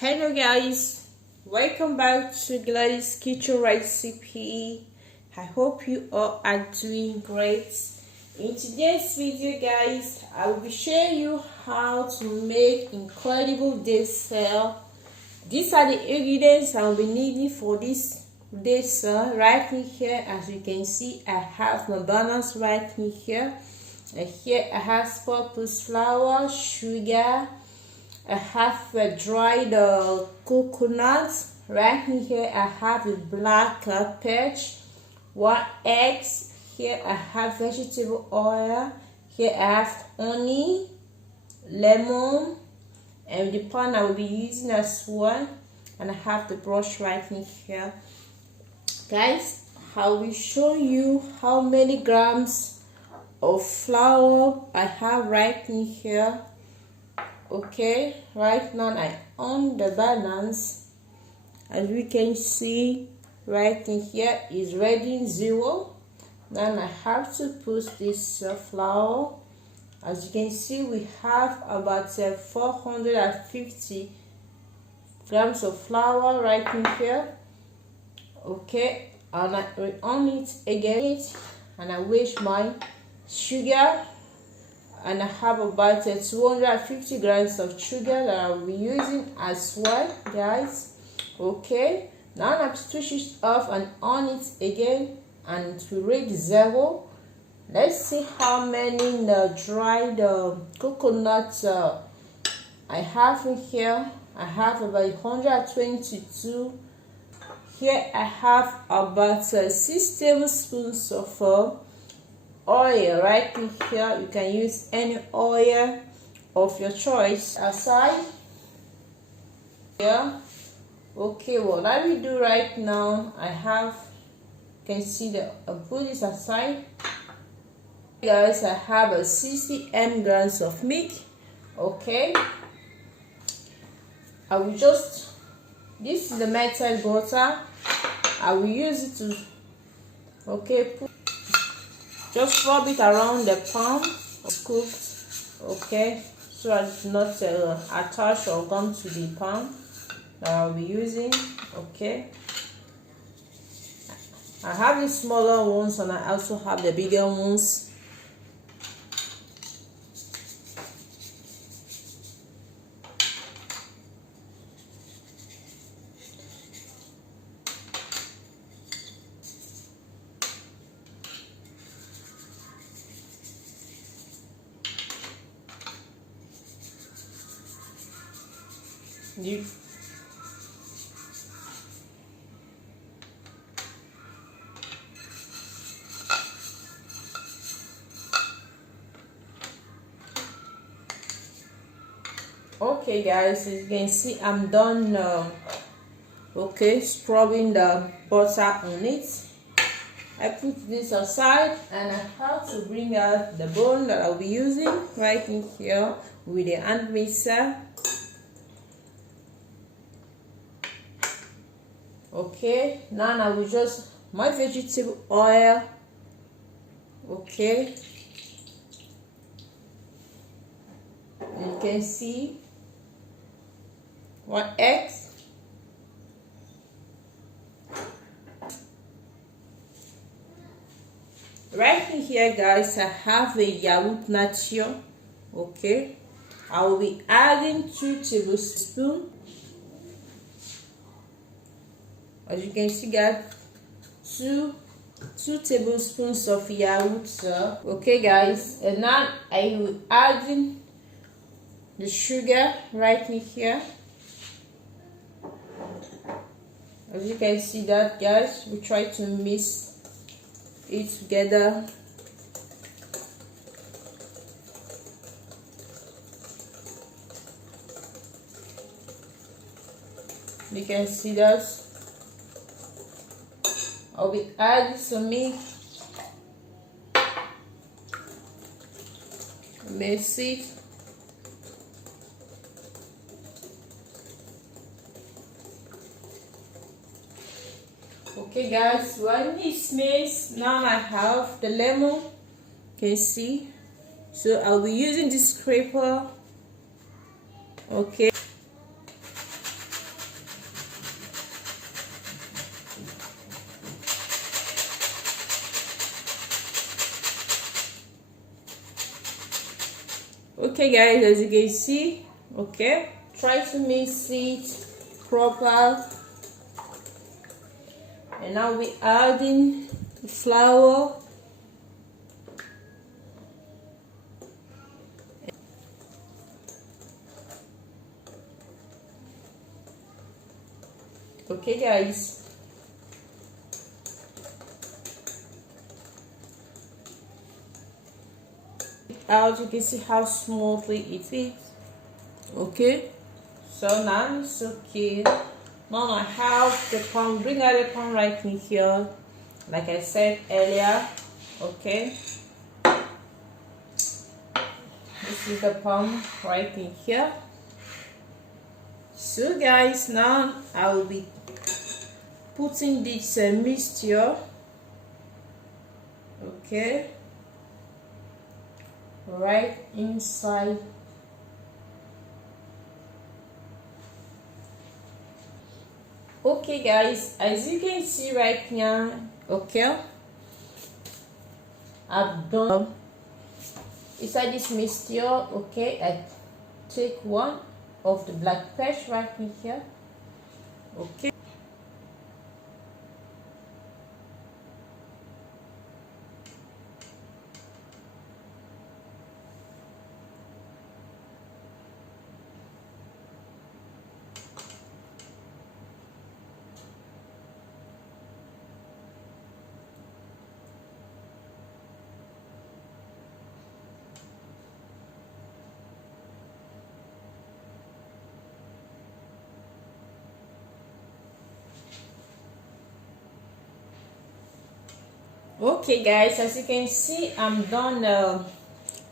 Hello guys, welcome back to Gladys Kitchen Recipe. I hope you all are doing great. In today's video guys, I will be showing you how to make incredible dessert. These are the ingredients I will be needing for this dessert. Right in here, as you can see, I have my bananas right in here. And here I have all-purpose flour, sugar. I have dried coconut. Right in here I have a black pepper, 1 egg. Here I have vegetable oil. Here I have honey, lemon, and the pan I will be using as well. And I have the brush right in here. Guys, I will show you how many grams of flour I have right in here. Okay, right now I on the balance. As we can see right in here is reading 0. Then I have to put this flour. As you can see, we have about 450 grams of flour right in here. Okay, and I on it again, and I weigh my sugar, and I have about 250 grams of sugar that I'll be using as well, guys. Okay, now I'm switch it off and on it again, and to read 0. Let's see how many dried coconuts I have in here. I have about 122. Here I have about 6 tablespoons of oil right in here. You can use any oil of your choice. Aside here. Okay, what I will do right now, I have, you can see that I put this aside. Guys, I have a 60 grams of milk. Okay, I will just, this is the melted butter. I will use it to, okay, just rub it around the pan. Cooked, okay, so as not attach or gum to the pan that I'll be using. Okay, I have the smaller ones and I also have the bigger ones. Okay guys, as you can see, I'm done okay, scrubbing the butter on it. I put this aside and I have to bring out the bone that I'll be using right in here with the hand mixer. Okay, now I will just my vegetable oil. Okay, you can see 1 egg, right in here guys. I have a yaourt nature. Okay, I will be adding 2 tablespoons. As you can see guys, 2 tablespoons of yaourt. Okay guys, and now I will add in the sugar right in here. As you can see that guys, we try to mix it together. You can see that I'll be adding some milk. Mix it. Okay guys, when this mix, now I have the lemon. You can see, so I'll be using this scraper. Okay, Okay guys, as you can see, okay, try to mix it proper. And now we adding the flour. Okay guys, out you can see how smoothly it is. Okay, so now it's okay. Now I have the pan. Bring out the pan right in here, like I said earlier. Okay, this is the pan right in here. So guys, now I will be putting this mixture, okay, right inside. Okay guys, as you can see right now, okay, I've done inside this mixture. Okay, I take one of the black pepper right in here. Okay, okay guys, as you can see, I'm done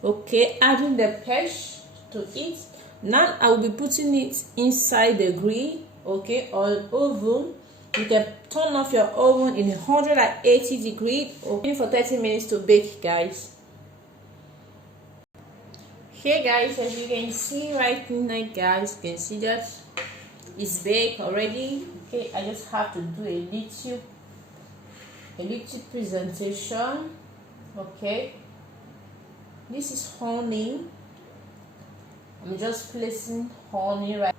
okay, adding the pesh to it. Now I will be putting it inside the grill, okay, or oven. You can turn off your oven in 180 degrees, okay, for 30 minutes to bake guys. Here guys, as you can see right now guys, you can see that it's baked already. Okay, I just have to do a little presentation. Okay, this is honey. I'm just placing honey right.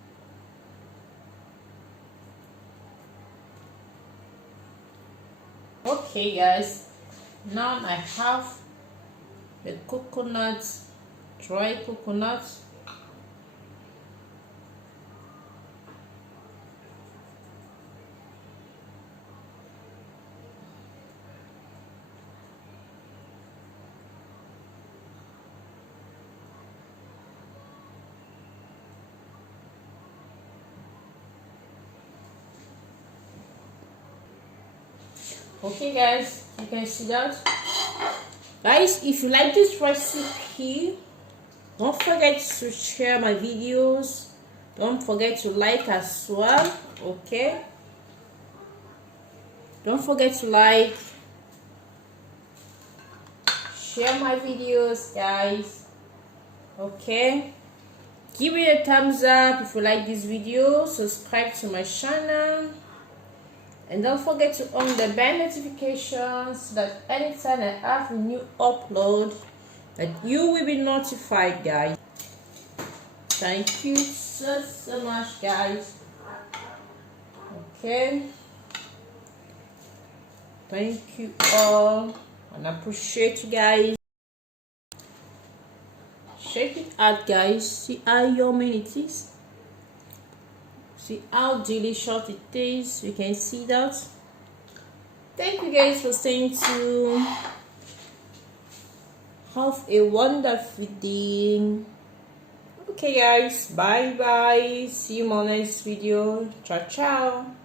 Okay guys, now I have the coconut, dry coconut. Okay guys, you can see that. Guys, if you like this recipe, don't forget to share my videos. Don't forget to like as well. Okay, don't forget to like, share my videos guys. Okay, give it a thumbs up if you like this video. Subscribe to my channel. And don't forget to on the bell notifications so that anytime I have a new upload, that you will be notified guys. Thank you so much guys. Okay, thank you all and I appreciate you guys. Check it out guys, see how yummy it is. See how delicious it is. You can see that. Thank you guys for staying tuned. Have a wonderful day. Okay guys, bye bye. See you in my next video. Ciao ciao.